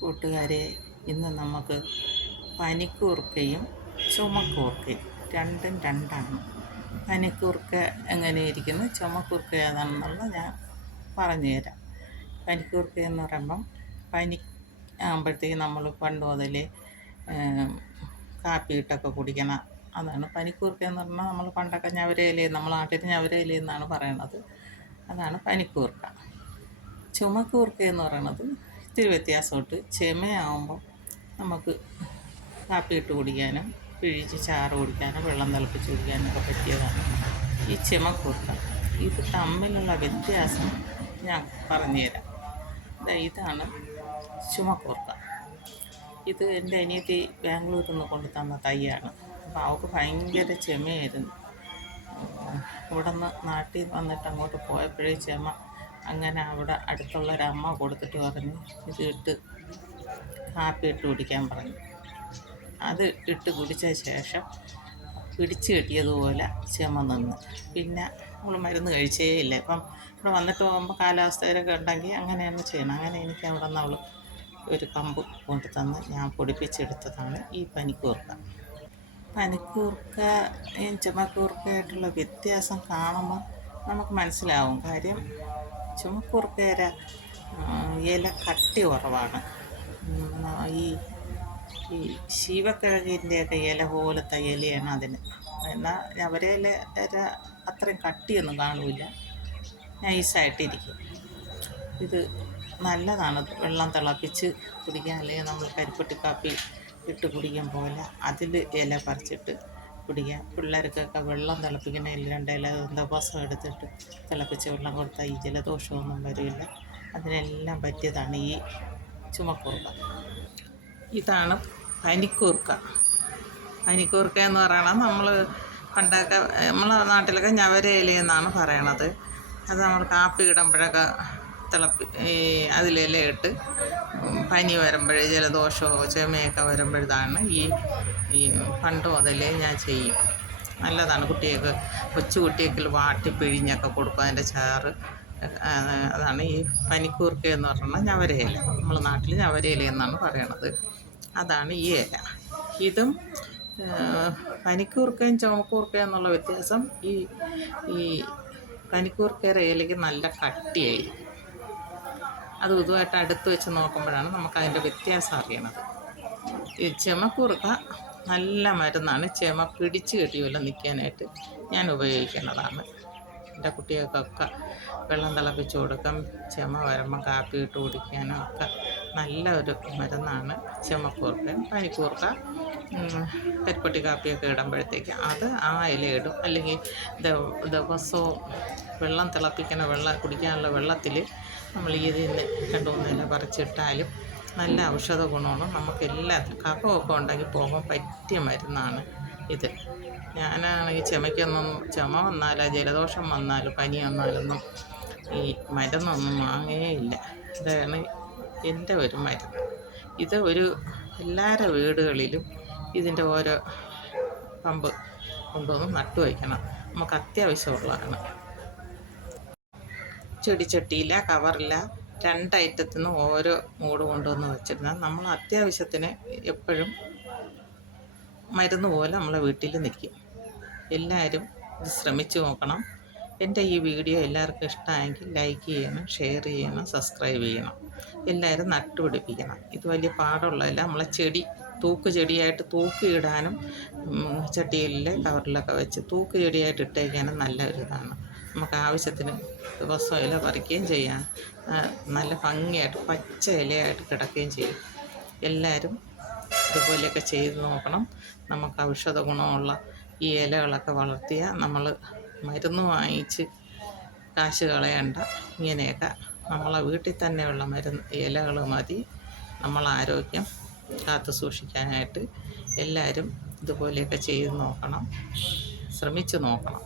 കൂട്ടുകാരെ ഇന്ന് നമുക്ക് പനിക്കൂർക്കയും ചുമക്കൂർക്കയും രണ്ടും രണ്ടാണ്. പനിക്കൂർക്ക എങ്ങനെ ഇരിക്കുന്നു ചുമക്കൂർക്ക ഏതാണെന്നുള്ളത് ഞാൻ പറഞ്ഞു തരാം പനിക്കൂർക്ക എന്ന് പറയുമ്പം പനി ആകുമ്പോഴത്തേക്ക് നമ്മൾ പണ്ട് മുതലേ കാപ്പി ഇട്ടൊക്കെ കുടിക്കണ. അതാണ് പനിക്കൂർക്ക എന്ന് പറഞ്ഞാൽ നമ്മൾ പണ്ടൊക്കെ ഞവരയില നമ്മൾ നാട്ടിൽ ഞവരയില എന്നാണ് പറയണത്. അതാണ് പനിക്കൂർക്ക. ചുമക്കൂർക്ക എന്ന് പറയണത് ഇത്തിരി വ്യത്യാസമുണ്ട്. ചെമയാകുമ്പോൾ നമുക്ക് കാപ്പി ഇട്ട് കുടിക്കാനും പിഴിച്ച് ചാറ് കുടിക്കാനും വെള്ളം തിളപ്പിച്ച് കുടിക്കാനൊക്കെ പറ്റിയതാണ്. ഈ ചെമക്കൂർക്ക ഇത് തമ്മിലുള്ള വ്യത്യാസം ഞാൻ പറഞ്ഞുതരാം. ഇതാണ് ചുമക്കൂർക്ക. ഇത് എന്റെ അനിയത്തി ബാംഗ്ലൂരിൽ നിന്ന് കൊണ്ടു തന്ന തൈയാണ്. അപ്പോൾ അവൾക്ക് ഭയങ്കര ചെമയായിരുന്നു. ഇവിടെ നിന്ന് നാട്ടിൽ വന്നിട്ട് അങ്ങോട്ട് പോയപ്പോഴേ ചെമ അങ്ങനെ അവിടെ അടുത്തുള്ള ഒരമ്മ കൊടുത്തിട്ട് പറഞ്ഞു ഇത് ഇട്ട് കാപ്പി ഇട്ട് കുടിക്കാൻ പറഞ്ഞു. അത് ഇട്ട് കുടിച്ച ശേഷം പിടിച്ച് കെട്ടിയതുപോലെ ചുമ നിന്ന്. പിന്നെ നമ്മൾ മരുന്ന് കഴിച്ചേ ഇല്ല. ഇപ്പം ഇവിടെ വന്നിട്ട് പോകുമ്പോൾ കാലാവസ്ഥയിലൊക്കെ ഉണ്ടെങ്കിൽ അങ്ങനെയാണ് ചെയ്യണം. അങ്ങനെ എനിക്ക് അവിടെ നിന്ന് അവൾ ഒരു കമ്പ് കൊണ്ട് തന്ന് ഞാൻ പൊടിപ്പിച്ചെടുത്തതാണ് ഈ പനിക്കൂർക്ക. പനിക്കൂർക്ക ഈ ചുമക്കൂർക്കയായിട്ടുള്ള വ്യത്യാസം കാണുമ്പോൾ നമുക്ക് മനസ്സിലാവും. കാര്യം ചുമക്കൂർക്കയുടെ ഇല കട്ടി കുറവാണ്. ഈ ഈ ശീവക്കിഴങ്ങിന്റെയൊക്കെ ഇല പോലത്തെ ഇലയാണ് അതിന്. എന്നാൽ അവരെ ഇല അത്രയും കട്ടിയൊന്നും കാണില്ല നൈസായിട്ടിരിക്കും. ഇത് നല്ലതാണ്. വെള്ളം തിളപ്പിച്ച് കുടിക്കാൻ അല്ലെങ്കിൽ നമ്മൾ കരിപ്പെട്ടി കാപ്പി ഇട്ട് കുടിക്കും പോലെ അതിൽ ഇല പറിച്ചിട്ട് കുടിക്കാം പിള്ളേർക്കൊക്കെ വെള്ളം തിളപ്പിക്കണ രണ്ട് ഇല ദിവസം എടുത്തിട്ട് തിളപ്പിച്ച് വെള്ളം കൊടുത്താൽ ഈ ജലദോഷമൊന്നും വരില്ല. അതിനെല്ലാം പറ്റിയതാണ് ഈ ചുമക്കൂർക്ക ഇതാണ് പനിക്കൂർക്ക. പനിക്കൂർക്ക എന്ന് പറയണത് നമ്മൾ പണ്ടൊക്കെ നമ്മളെ നാട്ടിലൊക്കെ ഞവര എന്നാണ് പറയണത്. അത് നമ്മൾ കാപ്പി ഇടുമ്പോഴൊക്കെ തിളപ്പി ഈ അതിലില ഇട്ട് പനി വരുമ്പോഴേ ജലദോഷമോ ചുമയൊക്കെ വരുമ്പോഴതാണ് ഈ ഈ പണ്ട് മുതലേ ഞാൻ ചെയ്യും. നല്ലതാണ് കുട്ടികൾക്ക് കൊച്ചു കുട്ടികൾക്ക് വാട്ടി പിഴിഞ്ഞൊക്കെ കൊടുക്കും അതിന്റെ ചാറ്. അതാണ് ഈ പനിക്കൂർക്ക എന്ന് പറഞ്ഞാൽ ഞവരയില. നമ്മൾ നാട്ടിൽ ഞവരയില എന്നാണ് പറയണത്. അതാണ് ഈ ഇല. ഇതും പനിക്കൂർക്കയും ചുമക്കൂർക്കയും എന്നുള്ള വ്യത്യാസം ഈ ഈ പനിക്കൂർക്കയുടെ ഇലയ്ക്ക് നല്ല കട്ടിയായി അത് ഇതുമായിട്ട് അടുത്ത് വെച്ച് നോക്കുമ്പോഴാണ് നമുക്ക് അതിന്റെ വ്യത്യാസം അറിയണത്. ഈ ചെമക്കൂർക്ക നല്ല മരുന്നാണ്. ചെമ പിടിച്ച് കെട്ടിയല്ല നിൽക്കാനായിട്ട് ഞാൻ ഉപയോഗിക്കുന്നതാണ്. എന്റെ കുട്ടികൾക്കൊക്കെ വെള്ളം തിളപ്പിച്ച് കൊടുക്കാം. ചെമ വരുമ്പം കാപ്പി ഇട്ട് കുടിക്കാനും ഒക്കെ നല്ല ഒരു മരുന്നാണ്. ചെമക്കൂർക്ക പനിക്കൂർക്ക കരിപ്പൊട്ടി കാപ്പിയൊക്കെ ഇടുമ്പോഴത്തേക്ക് അത് ആ ഇല ഇടും. അല്ലെങ്കിൽ ദിവസവും വെള്ളം തിളപ്പിക്കുന്ന വെള്ളം കുടിക്കാനുള്ള വെള്ളത്തിൽ നമ്മൾ ഇതിൽ നിന്ന് രണ്ട് മൂന്ന് ഇല പറിച്ചിട്ടാലും നല്ല ഔഷധ ഗുണമാണ് നമുക്ക് എല്ലാത്തിനും കഫമൊക്കെ ഉണ്ടെങ്കിൽ പോകാൻ പറ്റിയ മരുന്നാണ് ഇത്. ഞാനാണെങ്കിൽ ചുമയ്ക്കൊന്നും ചുമ വന്നാലോ ജലദോഷം വന്നാലും പനി വന്നാലൊന്നും ഈ മരുന്നൊന്നും വാങ്ങേയില്ല. ഇതാണ് എന്റെ ഒരു മരുന്ന്. ഇത് ഒരു എല്ലാവരുടെ വീടുകളിലും ഇതിന്റെ ഓരോ പമ്പ് കൊണ്ടുവന്ന് നട്ടു വയ്ക്കണം. നമുക്ക് അത്യാവശ്യമുള്ളതാണ്. ചെടിച്ചട്ടിയില്ല കവറില്ല. രണ്ട് ഐറ്റത്തിൽ നിന്ന് ഓരോ മൂട് കൊണ്ടുവന്ന് വെച്ചിരുന്നാൽ നമ്മൾ അത്യാവശ്യത്തിന് എപ്പോഴും മരുന്ന് പോലെ നമ്മളെ വീട്ടിൽ നിൽക്കും. എല്ലാവരും ഇത് ശ്രമിച്ചു നോക്കണം. എന്റെ ഈ വീഡിയോ എല്ലാവർക്കും ഇഷ്ടമായെങ്കിൽ ലൈക്ക് ചെയ്യണം ഷെയർ ചെയ്യണം സബ്സ്ക്രൈബ് ചെയ്യണം. എല്ലാവരും നട്ടുപിടിപ്പിക്കണം. ഇത് വലിയ പാടുള്ളതല്ല. നമ്മളെ ചെടി തൂക്ക് ചെടിയായിട്ട് തൂക്കിയിടാനും ചട്ടിയിലെ കവറിലൊക്കെ വെച്ച് തൂക്ക് ചെടിയായിട്ട് ഇട്ടേക്കാനും നല്ല ഒരു ഇതാണ് നമുക്ക് ആവശ്യത്തിന് ദിവസം ഇല പറിക്കുകയും ചെയ്യാം. നല്ല ഭംഗിയായിട്ട് പച്ച ഇലയായിട്ട് കിടക്കുകയും ചെയ്യും. എല്ലാവരും ഇതുപോലെയൊക്കെ ചെയ്ത് നോക്കണം. നമുക്ക് ഔഷധ ഗുണമുള്ള ഈ ഇലകളൊക്കെ വളർത്തിയാൽ നമ്മൾ മരുന്ന് വാങ്ങിച്ച് കാശ് കളയണ്ട. ഇങ്ങനെയൊക്കെ നമ്മളെ വീട്ടിൽ തന്നെയുള്ള മരുന്ന് ഇലകൾ മതി. നമ്മൾ ആരോഗ്യം കാത്തു സൂക്ഷിക്കാനായിട്ട് എല്ലാവരും ഇതുപോലെയൊക്കെ ചെയ്ത് നോക്കണം. ശ്രമിച്ചു നോക്കണം.